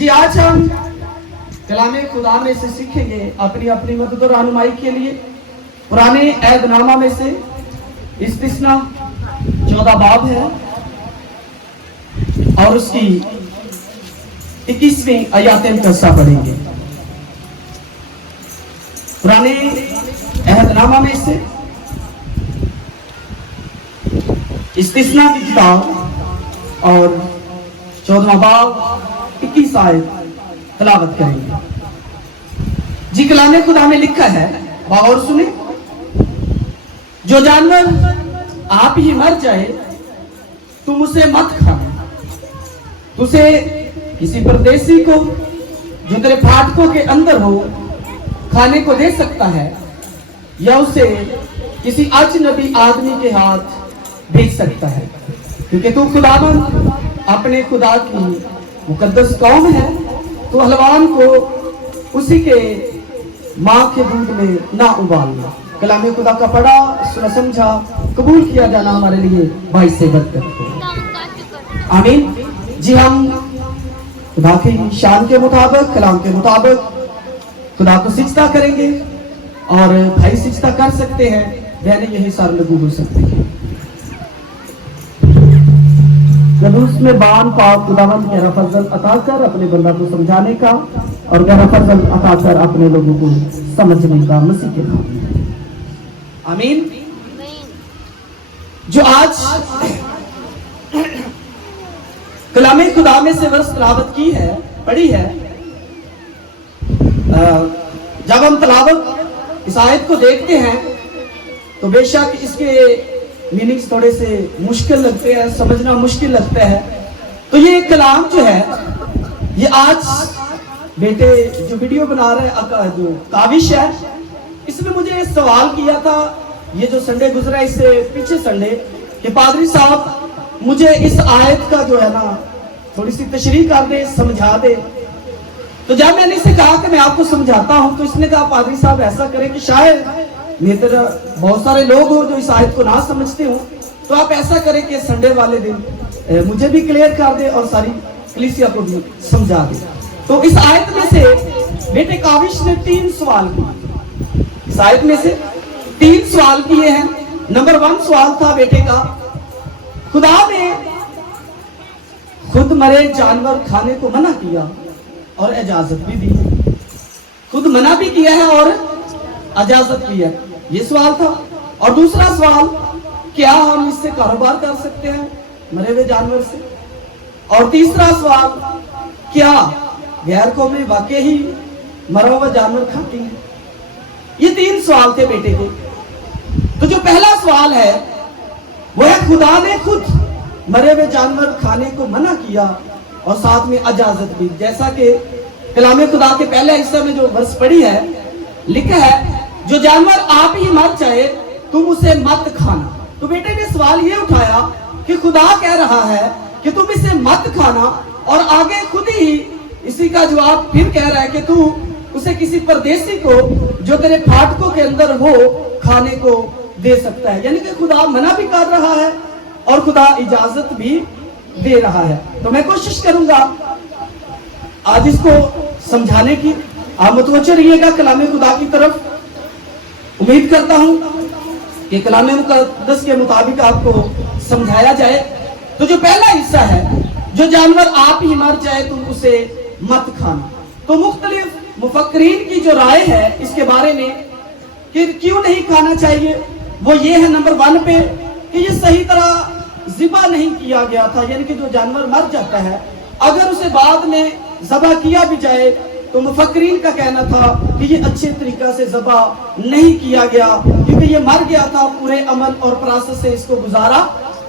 जी आज हम कलामे खुदा में से सीखेंगे अपनी अपनी मदद और रहनुमाई के लिए पुराने ऐहदनामा में से इस्तिस्ना 14 बाब है और उसकी 21वीं आयतें कस्सा पढ़ेंगे। पुराने ऐहदनामा में से इस्तिस्ना की किताब और 14वां बाब 21 आयत तलावत करेंगे। जी कलामे खुदा में लिखा है, और सुने, जो जानवर आप ही मर जाए तुम उसे मत खाना, तुझे किसी परदेसी को जो तेरे फाटकों के अंदर हो खाने को दे सकता है, या उसे किसी अजनबी आदमी के हाथ भेज सकता है, क्योंकि तू खुदाबंद अपने खुदा की मुकद्दस कौम है। तो हलवान को उसी के माँ के दूध में ना उबालना। कलामे खुदा का पढ़ा सुना समझा कबूल किया जाना हमारे लिए भाई से बरकत। आमीन। जी हम खुदा की शान के मुताबिक, कलाम के मुताबिक खुदा को सिजदा करेंगे और भाई सिजदा कर सकते हैं, बहनें यही सारे लागू हो सकती है। जलूस में बान पाक खुदावंद गहरा फजल अता कर अपने बंदा को समझाने का और गहरा फजल अता कर अपने लोगों को समझने का मसीह के नाम। आमीन। जो आज कलामे खुदा में से वर्ष तलावत की है, पढ़ी है, जब हम तलावत इस आयत को देखते हैं तो बेशक इसके मीनिंग्स थोड़े से मुश्किल लगते हैं, समझना मुश्किल लगता है। तो ये कलाम जो है, ये आज बेटे जो वीडियो बना रहे हैं, जो काविश है, इसने मुझे सवाल किया था, ये जो संडे गुजरा इससे पीछे संडे, कि पादरी साहब मुझे इस आयत का जो है ना थोड़ी सी तशरीह कर दे, समझा दे। तो जब मैंने इसे कहा कि मैं आपको समझाता हूं, तो इसने कहा पादरी साहब ऐसा करें कि शायद मेरी तरह बहुत सारे लोग हो जो इस आयत को ना समझते हो, तो आप ऐसा करें कि संडे वाले दिन मुझे भी क्लियर कर दे और सारी कलीसिया को भी समझा दे। तो इस आयत में से बेटे काविश ने 3 सवाल किए। इस आयत में से 3 सवाल किए हैं। नंबर 1 सवाल था बेटे का, खुदा ने खुद मरे जानवर खाने को मना किया और इजाजत भी दी। खुद मना भी किया है और इजाजत भी है, ये सवाल था। और दूसरा सवाल, क्या हम इससे कारोबार कर सकते हैं मरे हुए जानवर से? और तीसरा सवाल, क्या गैर कौमें वाकई ही मरा हुआ जानवर खाती हैं? ये 3 सवाल थे बेटे के। तो जो पहला सवाल है वो है, खुदा ने खुद मरे हुए जानवर खाने को मना किया और साथ में इजाजत भी। जैसा कि कलामे खुदा के पहले हिस्से में जो वर्ष पढ़ी है, लिखा है, जो जानवर आप ही मर जाए तुम उसे मत खाना। तो बेटे ने सवाल ये उठाया कि खुदा कह रहा है कि तुम इसे मत खाना, और आगे खुद ही इसी का जवाब फिर कह रहा है कि तू उसे किसी परदेसी को जो तेरे फाटकों के अंदर हो खाने को दे सकता है। यानी कि खुदा मना भी कर रहा है और खुदा इजाजत भी दे रहा है। तो मैं कोशिश करूंगा आज इसको समझाने की। आप मुतवज्जो रहिएगा कलामे खुदा की तरफ। उम्मीद करता हूं कि कलामे मुकद्दस के मुताबिक आपको समझाया जाए। तो जो पहला हिस्सा है, जो जानवर आप ही मर जाए तुम उसे मत खाना, तो मुख्तलिफ मुफक्करीन की जो राय है इसके बारे में कि क्यों नहीं खाना चाहिए, वो ये है नंबर 1 पे कि ये सही तरह ज़िबा नहीं किया गया था। यानी कि जो जानवर मर जाता है, अगर उसे बाद में ज़बा किया भी जाए तो मुफक्करीन का कहना था कि ये अच्छे तरीका से ज़बा नहीं किया गया, क्योंकि ये मर गया था, पूरे अमल और प्रोसेस से इसको गुजारा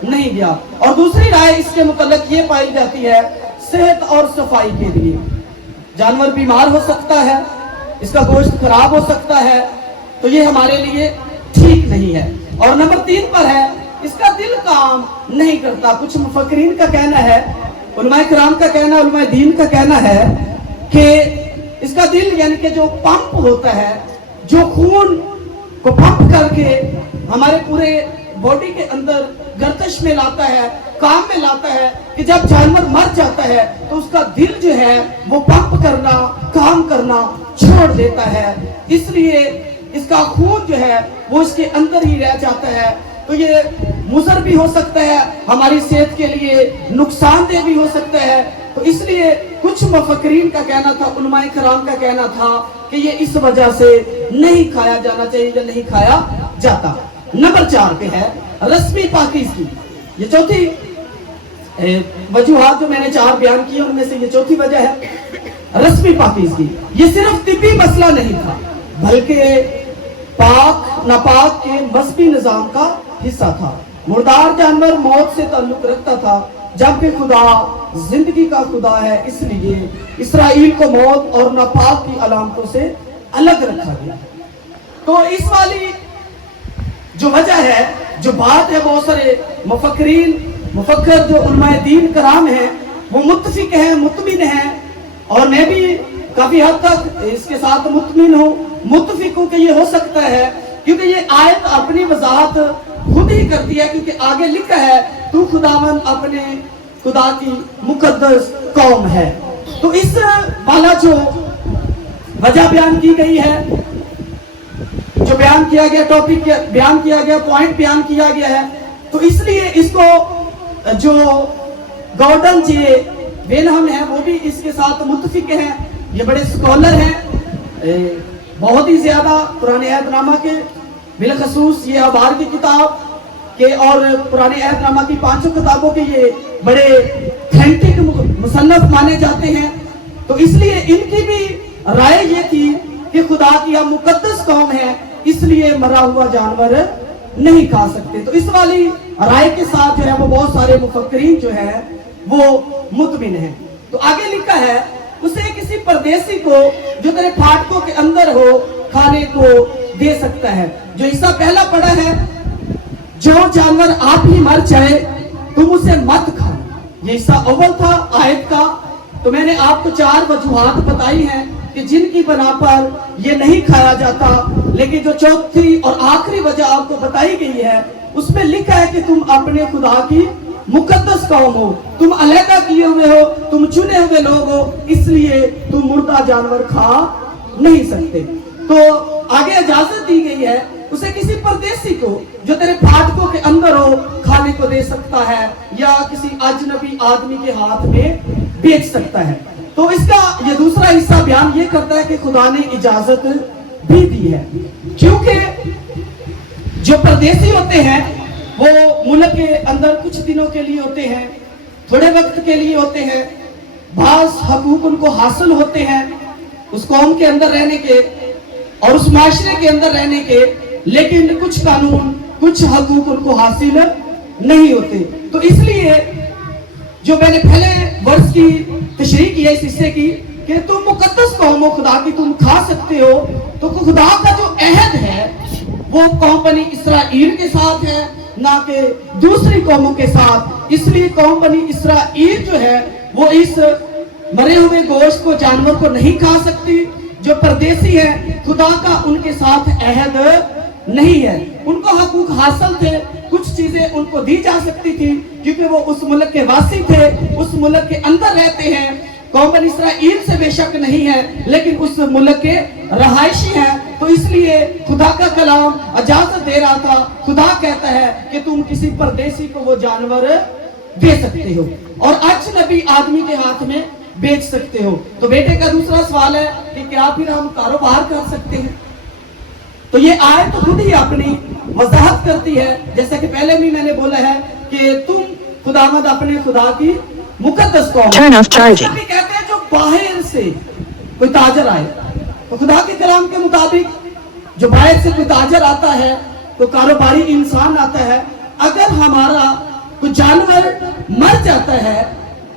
नहीं गया। और दूसरी राय इसके मुतल्लिक ये पाई जाती है, सेहत और सफाई के लिए जानवर बीमार हो सकता है, इसका गोश्त खराब हो सकता है, तो ये हमारे लिए ठीक नहीं है। और नंबर 3 पर है, इसका दिल काम नहीं करता। कुछ मुफक्करीन का कहना है, उलमाए किराम का कहना, उलमाए दीन का कहना है कि इसका दिल यानी कि जो पंप होता है, जो खून को पंप करके हमारे पूरे बॉडी के अंदर गर्दिश में लाता है, काम में लाता है कि जब जानवर मर जाता है तो उसका दिल जो है वो पंप करना, काम करना छोड़ देता है, इसलिए इसका खून जो है वो इसके अंदर ही रह जाता है। तो ये मुज़र भी हो सकता है, हमारी सेहत के लिए नुकसानदेह भी हो सकता है। तो इसलिए कुछ मुफक्किरीन का कहना था, उलमाए कराम का कहना था कि ये इस वजह से नहीं खाया जाना चाहिए या नहीं खाया जाता। नंबर 4 पे है रस्मी पाकीज़गी। ये चौथी वजूहात जो मैंने 4 बयान की उनमें से ये चौथी वजह है रस्मी पाकीज़गी। ये सिर्फ तिब्बी मसला नहीं था, बल्कि पाक नापाक के मजहबी निजाम का हिस्सा था। मुर्दार जानवर मौत से ताल्लुक रखता था, जबकि खुदा जिंदगी का खुदा है, इसलिए इसराइल को मौत और नापाक की अलामतों से अलग रखा गया। तो इस वाली जो वजह है, जो बात है, बहुत सारे मुफक्किर जो उलमाए दीन कराम हैं वो मुत्तफिक हैं, मुतमिन हैं, और मैं भी काफी हद तक इसके साथ मुतमिन हूँ, मुत्तफिक हूँ कि ये हो सकता है, क्योंकि ये आयत अपनी वजाहत खुद ही करती है, क्योंकि आगे लिखा है तू खुदावन अपने खुदा की मुकद्दस कौम है। तो इस वाला जो वजह बयान की गई है, जो बयान किया गया टॉपिक बयान किया गया, पॉइंट बयान किया गया है, तो इसलिए इसको जो गॉर्डन जे वेनहम है वो भी इसके साथ मुत्तफिक हैं। ये बड़े स्कॉलर हैं, बहुत ही ज्यादा पुराने अहदनामा के, बिलखसूस ये अबार की किताब के और पुराने अहदनामा की 5 किताबों के ये बड़े ऑथेंटिक मुसन्नफ माने जाते हैं। तो इसलिए इनकी भी राय ये थी कि खुदा की हम मुकद्दस कौम है, इसलिए मरा हुआ जानवर नहीं खा सकते। तो इस वाली राय के साथ जो है वो बहुत सारे मुफक्किरीन जो है वो मुतमिन है। तो आगे लिखा है उसे किसी परदेसी को जो तेरे फाटकों के अंदर हो खाने को दे सकता है। जो हिस्सा पहला पड़ा है, जो जानवर आप ही मर जाए तुम उसे मत खाओ, ये हिस्सा अव्वल था आयत का। तो मैंने आपको 4 वजूहात बताई हैं कि जिनकी बना पर ये नहीं खाया जाता, लेकिन जो चौथी और आखिरी वजह आपको बताई गई है उसमें लिखा है कि तुम अपने खुदा की मुकद्दस कौम हो, तुम अलहदा किए हुए हो, तुम चुने हुए लोग हो, इसलिए तुम मुर्दा जानवर खा नहीं सकते। तो आगे इजाजत दी गई है उसे किसी परदेसी को जो तेरे फाटकों के अंदर हो खाने को दे सकता है, या किसी अजनबी आदमी के हाथ में बेच सकता है। तो इसका ये दूसरा हिस्सा बयान ये करता है कि खुदा ने इजाजत भी दी है, क्योंकि जो परदेसी होते हैं वो मुल्क के अंदर कुछ दिनों के लिए होते हैं, थोड़े वक्त के लिए होते हैं, बास हकूक उनको हासिल होते हैं उस कौम के अंदर रहने के और उस माशरे के अंदर रहने के, लेकिन कुछ कानून कुछ हकूक उनको हासिल नहीं होते। तो इसलिए जो मैंने पहले वर्ष की तशरीह की है इस हिस्से की कि तुम मुकद्दस कौम हो खुदा की, तुम खा सकते हो। तो खुदा का जो अहद है वो कौम बनी इसराइल के साथ है, ना कि दूसरी कौमों के साथ। इसलिए कौम बनी इसराइल जो है वो इस मरे हुए गोश्त को, जानवर को नहीं खा सकती। जो परदेसी है खुदा का उनके साथ अहद नहीं है, उनको हकूक हासिल थे, कुछ चीजें उनको दी जा सकती थी क्योंकि वो उस मुल्क के वासी थे, उस मुल्क के अंदर रहते हैं। कौम बनी इसराइल से बेशक नहीं है लेकिन उस मुल्क के रहायशी हैं। तो इसलिए खुदा का कलाम इजाजत दे रहा था, खुदा कहता है कि तुम किसी परदेसी को वो जानवर दे सकते हो और अजनबी आदमी के हाथ में बेच सकते हो। तो बेटे का दूसरा सवाल है कि क्या फिर हम कारोबार कर सकते हैं? तो ये आयत तो खुद ही अपनी वजाहत करती है, जैसा कि पहले भी मैंने बोला है कि तुम खुदावंद अपने खुदा की मुकद्दस कौम। कहते हैं जो बाहर से कोई ताजर आए, तो खुदा के कलाम के मुताबिक जो बाहर से कोई ताजर आता है तो कारोबारी इंसान आता है, अगर हमारा कोई जानवर मर जाता है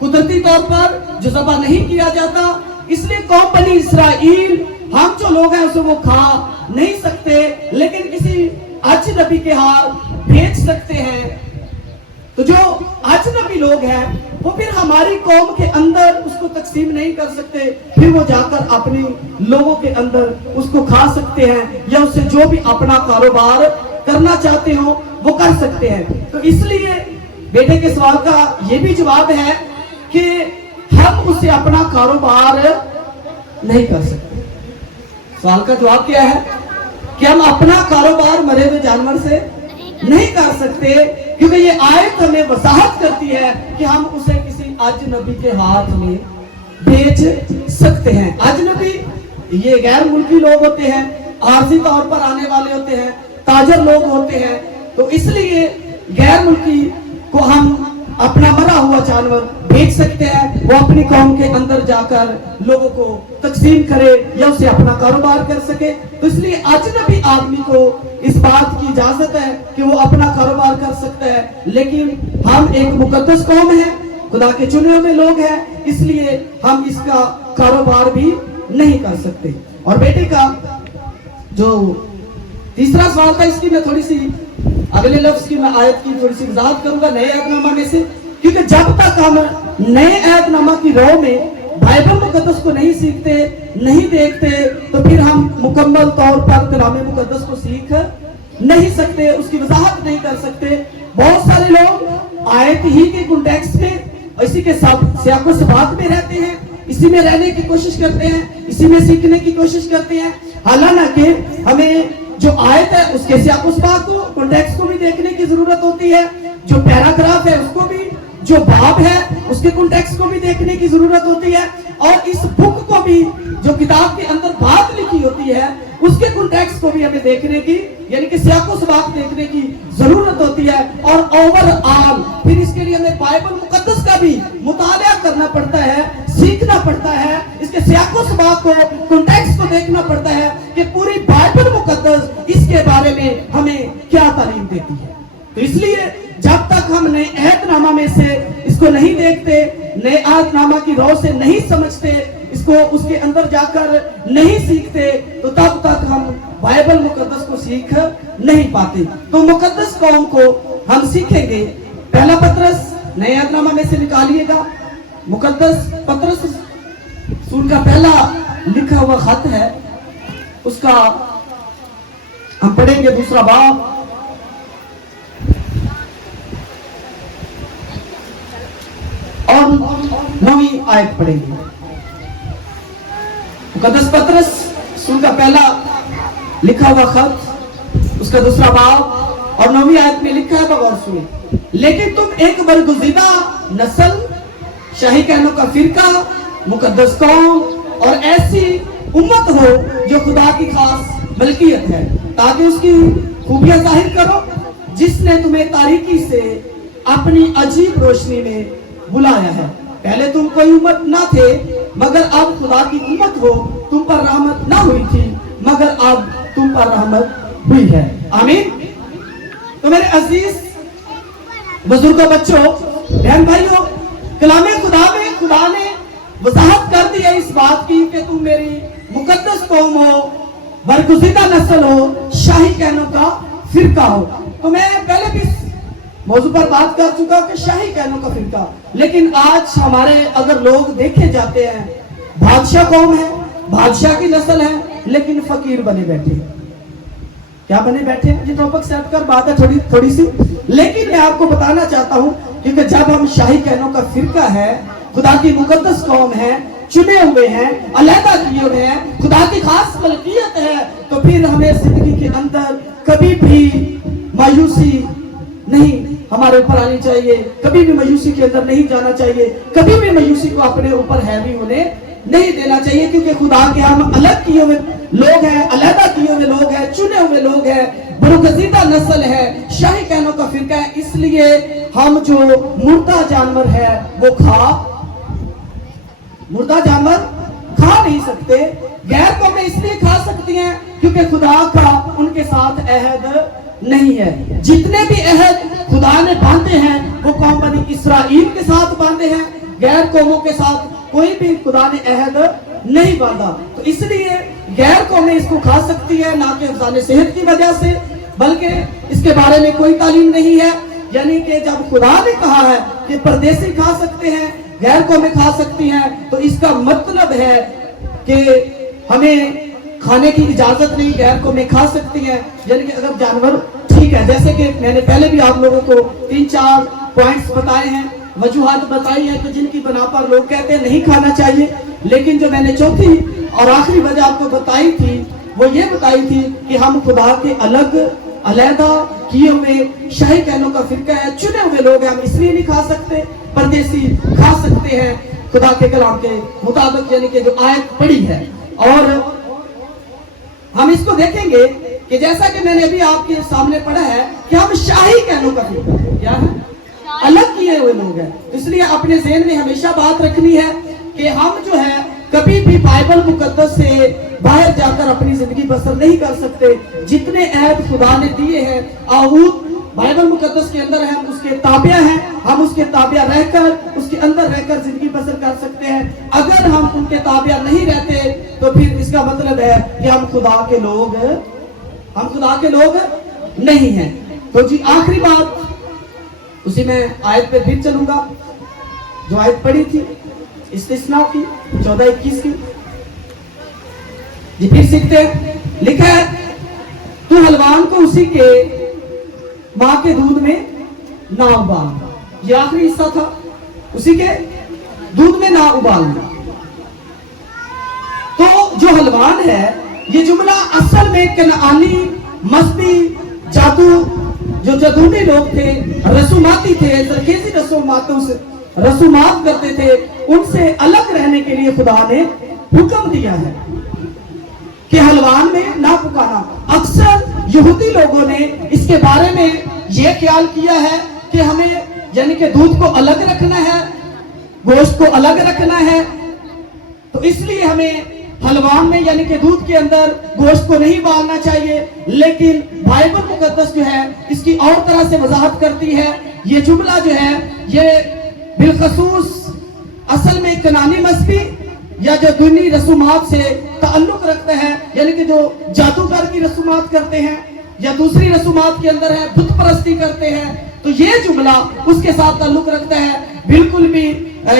कुदरती तौर पर जो ज़बह नहीं किया जाता, इसलिए कौम बनी इसराइल हम जो लोग हैं उसे वो खा नहीं सकते, लेकिन किसी अजनबी के हाथ बेच सकते हैं। तो जो अजनबी लोग हैं वो फिर हमारी कौम के अंदर उसको तकसीम नहीं कर सकते, फिर वो जाकर अपने लोगों के अंदर उसको खा सकते हैं या उससे जो भी अपना कारोबार करना चाहते हो वो कर सकते हैं। तो इसलिए बेटे के सवाल का ये भी जवाब है कि हम उससे अपना कारोबार नहीं कर सकते। सवाल का जवाब क्या है कि हम अपना कारोबार मरे हुए जानवर से नहीं कर सकते, क्योंकि ये आयत हमें वजाहत करती है कि हम उसे किसी अजनबी के हाथ में बेच सकते हैं। अजनबी ये गैर मुल्की लोग होते हैं, आर्जी तौर पर आने वाले होते हैं, ताजर लोग होते हैं। तो इसलिए गैर मुल्की को हम अपना मरा हुआ जानवर बेच सकते हैं, वो अपनी कौम के अंदर जाकर लोगों को तकसीम करे या उसे अपना कारोबार कर सके। तो इसलिए अजनबी आदमी को इस बात की इजाजत है कि वो अपना कारोबार कर सकता है, लेकिन हम एक मुकद्दस कौम है, खुदा के चुने हुए लोग हैं, इसलिए हम इसका कारोबार भी नहीं कर सकते। और बेटे का जो तीसरा सवाल था, इसकी मैं थोड़ी सी अगले लफ्ज की मैं आयत की थोड़ी सी वजाहत करूंगा नए अहदनामा में से, क्योंकि जब तक हम नए अहदनामा की राह में बाइबल मुकद्दस को नहीं सीखते, नहीं देखते, तो फिर हम मुकम्मल तौर पर कलाम मुकद्दस को सीख नहीं सकते, उसकी वजाहत नहीं कर सकते। बहुत सारे लोग आयत ही के कॉन्टेक्स्ट में, इसी के सियाक़ो सबाक़ में रहते हैं, इसी में रहने की कोशिश करते हैं, इसी में सीखने की कोशिश करते हैं। हालांकि हमें जो आयत है उसके सियाक़ो सबाक़ को, कॉन्टेक्स्ट को भी देखने की जरूरत होती है, जो पैराग्राफ है उसको भी, जो बाब है उसके कॉन्टेक्स्ट को भी देखने की जरूरत होती है, और इस बुक को भी, जो किताब के अंदर बात लिखी होती है उसके कॉन्टेक्स्ट को भी हमें देखने की, यानी कि सियाक़ो सबाक़ देखने की जरूरत होती है। और ओवरऑल फिर इसके लिए हमें बाइबल मुकद्दस का भी मुताला करना पड़ता है, सीखना पड़ता है, इसके सियाक़ो सबाक़ को, कॉन्टेक्स्ट को देखना पड़ता है कि पूरी बाइबल मुकद्दस इसके बारे में हमें क्या तालीम देती है। तो इसलिए जब तक हम नए अहदनामा में से इसको नहीं देखते, नए अहदनामा की राह से नहीं समझते, इसको उसके अंदर जाकर नहीं सीखते, तो तब तक हम बाइबल मुकद्दस को सीख नहीं पाते। तो मुकद्दस कौम को हम सीखेंगे। पहला पत्रस नए अहदनामा में से निकालिएगा, मुकद्दस पत्रस सूर का पहला लिखा हुआ खत है, उसका हम पढ़ेंगे दूसरा बाब और 9वीं आयत पढ़ेंगे। मुकद्दस पत्रस सूर का पहला लिखा हुआ खत, उसका दूसरा बाब और 9वीं आयत में लिखा है, बगौर सुने। लेकिन तुम एक बरगुज़ीदा नस्ल, शाही कहनों का फिरका, मुकद्दस कौम और ऐसी उम्मत हो जो खुदा की खास मलकियत है, ताकि उसकी खूबियां जाहिर करो, जिसने तुम्हें तारीकी से अपनी अजीब रोशनी में बुलाया है। पहले तुम कोई उम्मत ना थे, मगर अब खुदा की उम्मत हो। तुम पर रहमत ना हुई थी, मगर अब तुम पर रहमत हुई है। आमीन। तो मेरे अजीज बुजुर्गों, बच्चों, बहन भाइयों, कलामे खुदा में खुदा ने वजाहत कर दी है इस बात की कि तुम मेरी मुकद्दस कौम हो, बरगुज़ीदा नस्ल हो, शाही कहनों का फिरका हो। तो मैं पहले भी मौजू पर बात कर चुका कि शाही कहनों का फिरका, लेकिन आज हमारे अगर लोग देखे जाते हैं, बादशाह कौम है, बादशाह की नस्ल है, लेकिन फकीर बने बैठे। क्या बने बैठे? ये टॉपिक से हटकर बात है थोड़ी सी, लेकिन मैं आपको बताना चाहता हूं, क्योंकि जब हम शाही कहनों का फिरका है, खुदा की मुकद्दस कौम है, चुने हुए हैं, अलहदा किए हुए हैं, खुदा की खास मलकियत है, तो फिर हमें जिंदगी के अंदर कभी भी मायूसी नहीं हमारे ऊपर आनी चाहिए, कभी भी मायूसी के अंदर नहीं जाना चाहिए, कभी भी मायूसी को अपने ऊपर हैवी होने नहीं देना चाहिए, क्योंकि खुदा के हम अलग किए हुए लोग हैं, अलहदा किए हुए लोग हैं, चुने हुए लोग हैं, बरगुज़ीदा नस्ल है, शाही कहनों का फिरका है। इसलिए हम जो मुर्दा जानवर है वो मुर्दा जानवर खा नहीं सकते। गैर कौमें इसलिए खा सकती हैं क्योंकि खुदा का उनके साथ अहद नहीं है। जितने भी अहद खुदा ने बांधे हैं वो कौम बनी इस्राइल के साथ बांधे हैं, गैर कौमों के साथ कोई भी खुदा ने अहद नहीं बांधा। तो इसलिए गैर कौमें इसको खा सकती है, ना कि हिफ्ज़ान सेहत की वजह से, बल्कि इसके बारे में कोई तालीम नहीं है। यानी कि जब खुदा ने कहा है कि परदेसी खा सकते हैं, गैर कौमें खा सकती हैं, तो इसका मतलब है कि हमें खाने की इजाजत नहीं, गैर कौमें खा सकती हैं। यानी कि अगर जानवर ٹھیک ہے، جیسے کہ میں نے پہلے بھی آپ لوگوں کو 3-4 پوائنٹس بتائے ہیں، وجوہات بتائی ہیں کہ جن کی بنا پر لوگ کہتے ہیں نہیں کھانا چاہیے، لیکن جو میں نے چوتھی اور آخری وجہ آپ کو بتائی تھی وہ یہ بتائی تھی کہ ہم خدا کے الگ علیحدہ کیے ہوئے شاہی کہنوں کا فرقہ ہے، چنے ہوئے لوگ ہیں، ہم اس لیے نہیں کھا سکتے، پردیسی کھا سکتے ہیں خدا کے کلام کے مطابق، یعنی کہ جو آیت پڑھی ہے۔ اور ہم اس کو دیکھیں گے کہ جیسا کہ میں نے ابھی آپ کے سامنے پڑھا ہے کہ ہم شاہی کہنوں کا فرقہ ہے، کیا ہے؟ الگ کیے ہوئے لوگ ہیں۔ اس لیے اپنے ذہن میں ہمیشہ بات رکھنی ہے کہ ہم جو ہے کبھی بھی بائبل مقدس سے باہر جا کر اپنی زندگی بسر نہیں کر سکتے۔ جتنے عہد خدا نے دیے ہیں آہود بائبل مقدس کے اندر ہے، ہم اس کے تابع ہیں، ہم اس کے تابع رہ کر اس کے اندر رہ کر زندگی بسر کر سکتے ہیں۔ اگر ہم ان کے تابع نہیں رہتے تو پھر اس کا مطلب ہے کہ ہم خدا کے لوگ نہیں ہیں۔ تو جی آخری بات اسی میں آیت پہ پھر چلوں گا، جو آیت پڑھی تھی استثناء کی 14-21 کی، جی پھر سیکھتے ہیں۔ لکھا ہے تو حلوان کو اسی کے ماں کے دودھ میں نہ ابالنا، یہ آخری حصہ تھا، اسی کے دودھ میں نہ ابالنا۔ تو جو حلوان ہے یہ جملہ اصل میں کنعانی مستی جادو جو جادوئی لوگ تھے، رسوماتی تھے، زرخیزی رسومات کرتے تھے، ان سے الگ رہنے کے لیے خدا نے حکم دیا ہے کہ حلوان میں نہ پکانا۔ اکثر یہودی لوگوں نے اس کے بارے میں یہ خیال کیا ہے کہ ہمیں یعنی کہ دودھ کو الگ رکھنا ہے، گوشت کو الگ رکھنا ہے، تو اس لیے ہمیں حلوان میں یعنی کہ دودھ کے اندر گوشت کو نہیں ابالنا چاہیے۔ لیکن بائبل مقدس جو ہے اس کی اور طرح سے وضاحت کرتی ہے۔ یہ جملہ جو ہے یہ بالخصوص اصل میں کنعانی مستی یا جو دنی رسومات سے تعلق رکھتا ہے، یعنی کہ جو جادوگر کی رسومات کرتے ہیں یا دوسری رسومات کے اندر ہے، بت پرستی کرتے ہیں، تو یہ جملہ اس کے ساتھ تعلق رکھتا ہے۔ بالکل بھی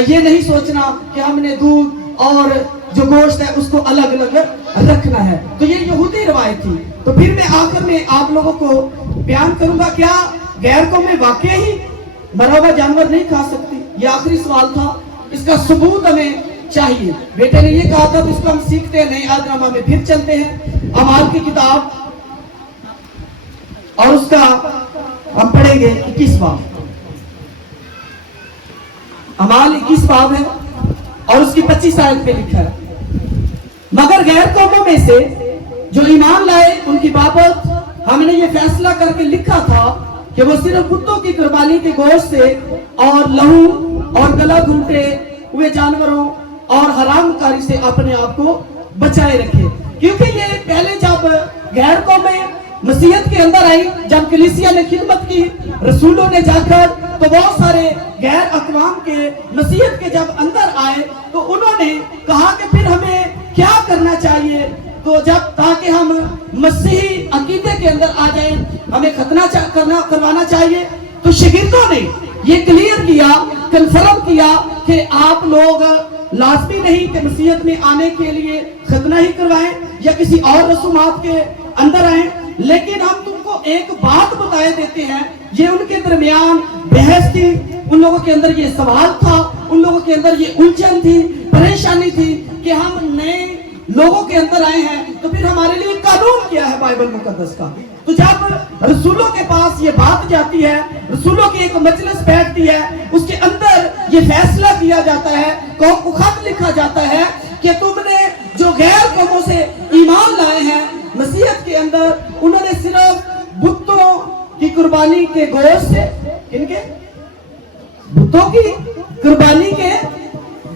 یہ نہیں سوچنا کہ ہم نے دودھ اور جو گوشت ہے اس کو الگ الگ رکھنا ہے، تو یہ یہودی روایت تھی۔ تو پھر میں آخر میں آپ لوگوں کو بیان کروں گا کیا غیر قومیں واقعی ہی مرا ہوا جانور نہیں کھا سکتی؟ یہ آخری سوال تھا، اس کا ثبوت ہمیں چاہیے۔ بیٹے نے یہ کہا تھا تو اس کو ہم سیکھتے ہیں، نئے عہد نامہ میں پھر چلتے ہیں، اعمال کی کتاب اور اس کا ہم پڑھیں گے 21 باب، اعمال 21 باب ہے اور اس کی 25 آیت پہ لکھا ہے، مگر غیر قوموں میں سے جو ایمان لائے ان کی بابت ہم نے یہ فیصلہ کر کے لکھا تھا کہ وہ صرف بتوں کی قربانی کے گوشت سے اور لہو اور گلا گھونٹے ہوئے جانوروں اور حرام کاری سے اپنے آپ کو بچائے رکھے۔ کیونکہ یہ پہلے جب غیر قومیں مسیحیت کے اندر آئی، جب کلیسیا نے خدمت کی، رسولوں نے جا کر، تو بہت سارے غیر اقوام کے مسیحیت کے جب اندر آئے تو انہوں نے کہا کہ پھر ہمیں کیا کرنا چاہیے، تو جب تاکہ ہم مسیحی عقیدے کے اندر آ جائیں ہمیں ختنہ کروانا چاہیے۔ تو شاگردوں نے یہ کلیئر کیا، کنفرم کیا کہ آپ لوگ لازمی نہیں کہ مسیحیت میں آنے کے لیے ختنہ ہی کروائیں یا کسی اور رسومات کے اندر آئیں، لیکن ہم تم کو ایک بات بتائے دیتے ہیں۔ یہ ان کے درمیان بحث تھی، ان لوگوں کے اندر یہ سوال تھا، ان لوگوں کے اندر یہ الجھن تھی، پریشانی تھی کہ ہم نئے لوگوں کے اندر آئے ہیں تو پھر ہمارے لیے قانون کیا ہے بائبل مقدس کا۔ تو جب رسولوں کے پاس یہ بات جاتی ہے، رسولوں کی ایک مجلس بیٹھتی ہے، اس کے اندر یہ فیصلہ کیا جاتا ہے، قوم کو خط لکھا جاتا ہے کہ تم نے جو غیر قوموں سے ایمان لائے ہیں مسیحیت کے اندر، انہوں نے صرف بتوں کی قربانی کے گوشت سے، کن کے؟ بتوں کی قربانی کے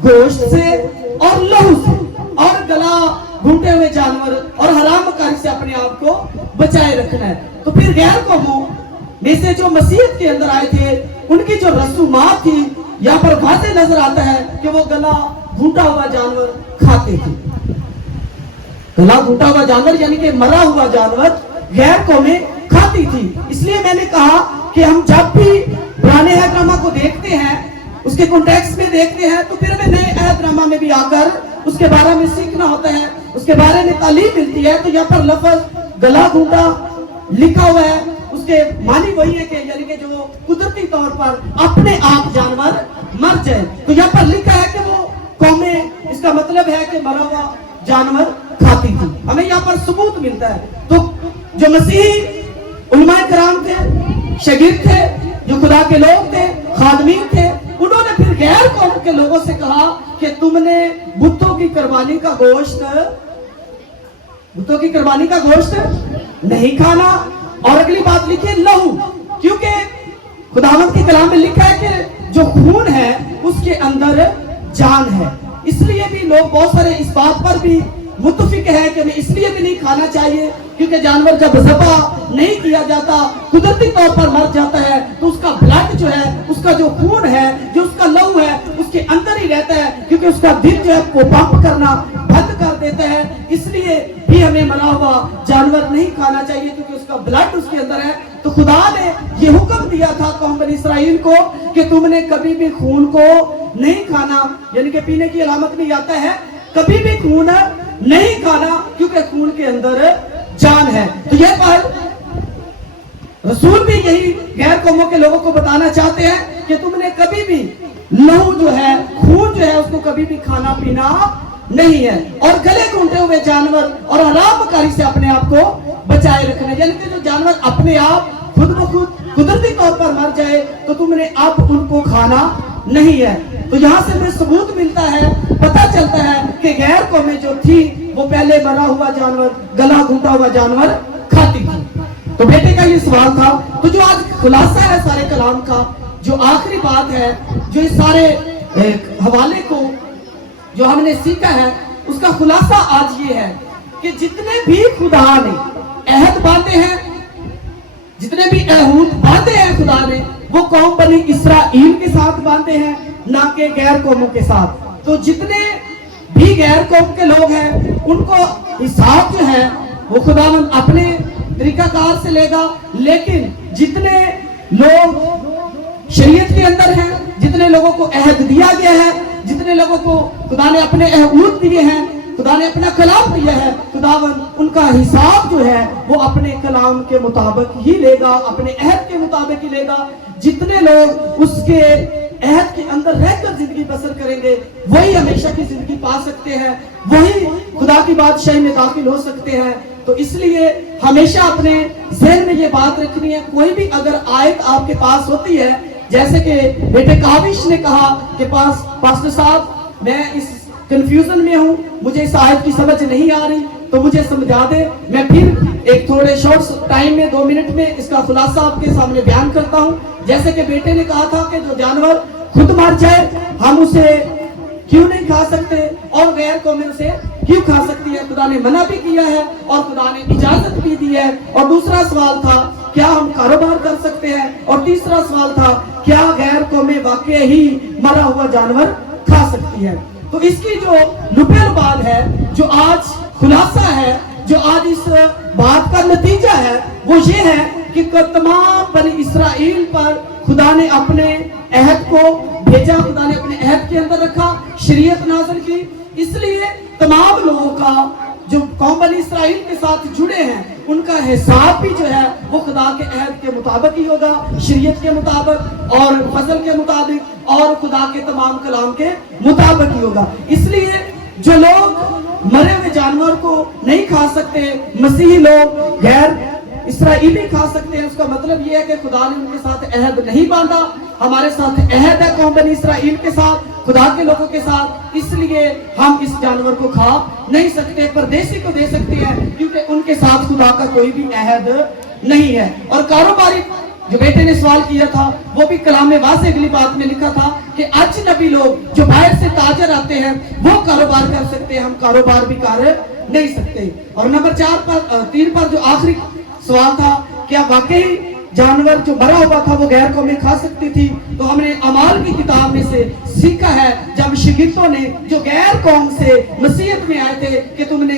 گوشت سے اور لہو سے اور گلا گھونٹے ہوئے جانور اور حرام کاری سے اپنے آپ کو بچائے رکھنا ہے۔ تو پھر غیر قوموں میں سے جو مسیحیت کے اندر آئے تھے ان کی جو رسومات تھی، یہاں پر واضح نظر آتا ہے کہ وہ گلا گھونٹا ہوا جانور کھاتے تھے۔ گلا گھونٹا ہوا جانور یعنی کہ مرا ہوا جانور غیر قومیں کھاتی تھی۔ اس لیے میں نے کہا کہ ہم جب بھی پرانے عہد نامہ کو دیکھتے ہیں، اس کے کنٹیکسٹ میں دیکھتے ہیں، تو پھر ہمیں نئے عہد نامہ میں بھی آ کر اس کے بارے میں سیکھنا ہوتا ہے، اس کے بارے میں تعلیم ملتی ہے۔ تو یہاں پر لفظ گلا گھونٹا لکھا ہوا ہے، اس उसके मानी वही है कि यानी कि जो कुदरती तौर पर अपने आप जानवर मर जाए। तो यहाँ पर लिखा है कि वो कौमें, इसका मतलब है कि मरा हुआ जानवर खाती थी। हमें यहाँ पर सबूत मिलता है। तो जो मसीही उलमाए कराम थे, शागिर्द थे, जो खुदा के लोग थे, खादमीन थे, उन्होंने फिर गैर कौम के लोगों से कहा कि तुमने बुतों की कुर्बानी का गोश्त नहीं खाना। और अगली बात लिखिए लहू, क्योंकि खुदावंद के कलाम में लिखा है कि जो खून है उसके अंदर जान है। इसलिए भी लोग बहुत सारे इस बात पर भी मुत्तफिक है कि हमें इसलिए भी नहीं खाना चाहिए क्योंकि जानवर जब ज़बह नहीं किया जाता, कुदरती तौर पर मर जाता है, तो उसका ब्लड जो है, उसका जो खून है, जो उसका लहू है, उसके अंदर ही रहता है, क्योंकि उसका दिल जो है वो पंप करना बंद कर देता है। इसलिए भी हमें मरा हुआ जानवर नहीं खाना चाहिए क्योंकि उसका ब्लड उसके अंदर है। तो खुदा ने ये हुक्म दिया था कौम बनी इसराइल को कि तुमने कभी भी खून को नहीं खाना, यानी कि पीने की अलामत नहीं आता है, कभी भी खून नहीं खाना क्योंकि खून के अंदर जान है। तो यह बात रसूल भी यही गैर कौमों के लोगों को बताना चाहते हैं कि तुमने कभी भी लहू जो है, खून जो है, उसको कभी भी खाना पीना नहीं है। और गले घूंटे हुए जानवर और हरामकारी से अपने आप को बचाए रखना, यानी कि जो जानवर अपने आप खुद ब खुद कुदरती तौर पर मर जाए तो तुमने अब उनको खाना नहीं है। तो यहाँ से हमें सबूत मिलता है, पता चलता है कि गैर कौमें जो थी वो पहले मरा हुआ जानवर, गला घूंटा हुआ जानवर खाती थी। तो बेटे का ये सवाल था। तो जो आज खुलासा है सारे कलाम का, जो आखिरी बात है, जो इस सारे हवाले को जो हमने सीखा है, उसका खुलासा आज ये है कि जितने भी खुदा ने अहद बांधे हैं, जितने भी अहूद बांधे हैं खुदा ने, वो कौम बनी इसराइल के साथ बांधे हैं, ना कि गैर कौमों के साथ। तो जितने भी गैर कौम के लोग हैं उनको हिसाब जो है वो खुदावंद अपने तरीकाकार से लेगा, लेकिन जितने लोग शरीयत के अंदर हैं, जितने लोगों को अहद दिया गया है, जितने लोगों को खुदा ने अपने अहूद दिए हैं, खुदा ने अपना कलाम दिया है, खुदावंद उनका हिसाब जो है वो अपने कलाम के मुताबिक ही लेगा, अपने अहद के मुताबिक ही लेगा। जितने लोग उसके अहद के अंदर रहकर जिंदगी बसर करेंगे वही हमेशा की जिंदगी पा सकते हैं, वही खुदा की बादशाही में दाखिल हो सकते हैं। तो इसलिए हमेशा अपने ज़हन में ये बात रखनी है, कोई भी अगर आयत आपके पास होती है, जैसे कि बेटे काविश ने कहा कि पास्टर साहब मैं इस कंफ्यूजन में हूँ, मुझे इस आयत की समझ नहीं आ रही, तो मुझे समझा दे। मैं फिर एक थोड़े शॉर्ट टाइम में 2 मिनट में इसका खुलासा आपके सामने बयान करता हूँ। जैसे कि बेटे ने कहा था कि जो जानवर खुद मर जाए हम उसे क्यों नहीं खा सकते और गैर कौमें उसे क्यों खा सकती है, खुदा ने मना भी किया है और खुदा ने इजाजत भी दी है। और दूसरा सवाल था क्या हम कारोबार कर सकते हैं, और तीसरा सवाल था क्या गैर कौमें वाकई ही मरा हुआ जानवर खा सकती है। तो इसकी जो लुपेल बात है, जो आज खुलासा है, जो आज इस बात का नतीजा है, वो ये है कि तमाम बनी इसराइल पर खुदा ने अपने अहद को भेजा, खुदा ने अपने अहद के अंदर रखा, शरीयत नाज़िल की। इसलिए तमाम लोगों का जो कौम बनी इसराइल के साथ जुड़े हैं उनका हिसाब भी जो है वो खुदा के अहद के मुताबिक ही होगा, शरीयत के मुताबिक और फजल के मुताबिक और खुदा के तमाम कलाम के मुताबिक ही होगा। इसलिए जो लोग मरे हुए जानवर को नहीं खा सकते, मसीही लोग गैर इसराइली खा सकते हैं, उसका मतलब ये है कि खुदा ने उनके साथ अहद नहीं बांधा। हमारे साथ अहद है कौम बनी इसराइल के साथ, खुदा के लोगों के साथ, इसलिए हम इस जानवर को खा नहीं सकते, परदेसी को दे सकते हैं क्योंकि उनके साथ खुदा का कोई भी अहद नहीं है। और कारोबारी जो बेटे ने सवाल किया था वो भी कलाम में वाज़ेह अगली बात में लिखा था कि अजनबी लोग जो बाहर से ताजर आते हैं वो कारोबार कर सकते हैं, हम कारोबार भी कर नहीं सकते। और नंबर 3 पर जो आखिरी सवाल था क्या वाकई जानवर जो मरा हुआ था वो गैर कौमें खा सकती थी, तो हमने अमाल की किताब में से सीखा है जब शागिर्दों ने जो गैर कौम से मसीहत में आए थे कि तुमने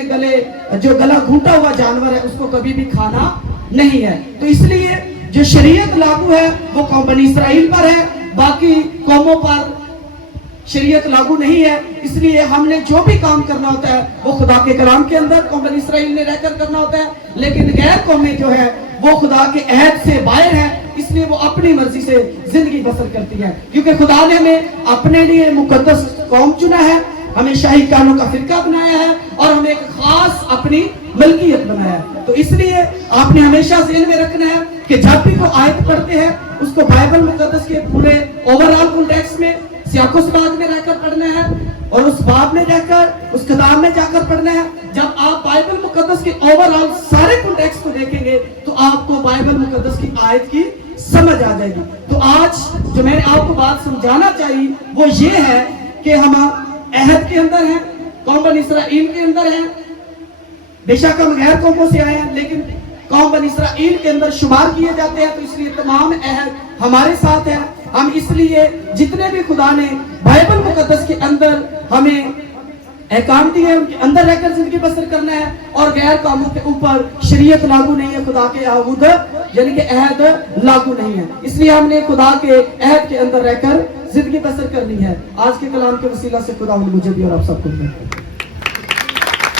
जो गला घूंटा हुआ जानवर है उसको कभी भी खाना नहीं है। तो इसलिए जो शरीयत लागू है वो कौम बनी इसराइल पर है, बाकी कौमों पर شریعت لاگو نہیں ہے، اس لیے ہم نے جو بھی کام کرنا ہوتا ہے وہ خدا کے کلام کے اندر قوم بنی اسرائیل نے رہ کر کرنا ہوتا ہے، لیکن غیر قومیں جو ہے وہ خدا کے عہد سے باہر ہے، اس لیے وہ اپنی مرضی سے زندگی بسر کرتی ہے، کیونکہ خدا نے ہمیں اپنے لیے مقدس قوم چنا ہے، ہمیں شاہی کانوں کا فرقہ بنایا ہے اور ہمیں ایک خاص اپنی ملکیت بنایا ہے۔ تو اس لیے آپ نے ہمیشہ ذہن میں رکھنا ہے کہ جب بھی کوئی آیت پڑھتے ہیں اس کو بائبل مقدس کے پورے اوورآل کنٹیکسٹ میں سیاق و سباق میں رہ کر پڑھنا ہے اور اس باب میں رہ کر اس کتاب میں جا کر پڑھنا ہے۔ جب آپ بائبل مقدس کے اوورآل سارے کنٹیکسٹ کو دیکھیں گے تو آپ کو بائبل مقدس کی آیت کی سمجھ آ جائے گی۔ تو آج جو میں نے آپ کو بات سمجھانا چاہیے وہ یہ ہے کہ ہم عہد کے اندر ہیں، قوم بنی اسرائیل کے اندر ہیں، بے شک ہم غیر قوموں سے آئے ہیں لیکن قوم بنی اسرائیل کے اندر شمار کیے جاتے ہیں، تو اس لیے تمام عہد ہمارے ساتھ ہیں۔ ہم اس لیے جتنے بھی خدا نے بائبل مقدس کے اندر ہمیں احکام دیے ہیں ان کے اندر رہ کر زندگی بسر کرنا ہے، اور غیر قوموں کے اوپر شریعت لاگو نہیں ہے، خدا کے عہد یعنی کہ عہد لاگو نہیں ہے، اس لیے ہم نے خدا کے عہد کے اندر رہ کر زندگی بسر کرنی ہے۔ آج کے کلام کے وسیلہ سے خدا مجھے بھی اور آپ سب کو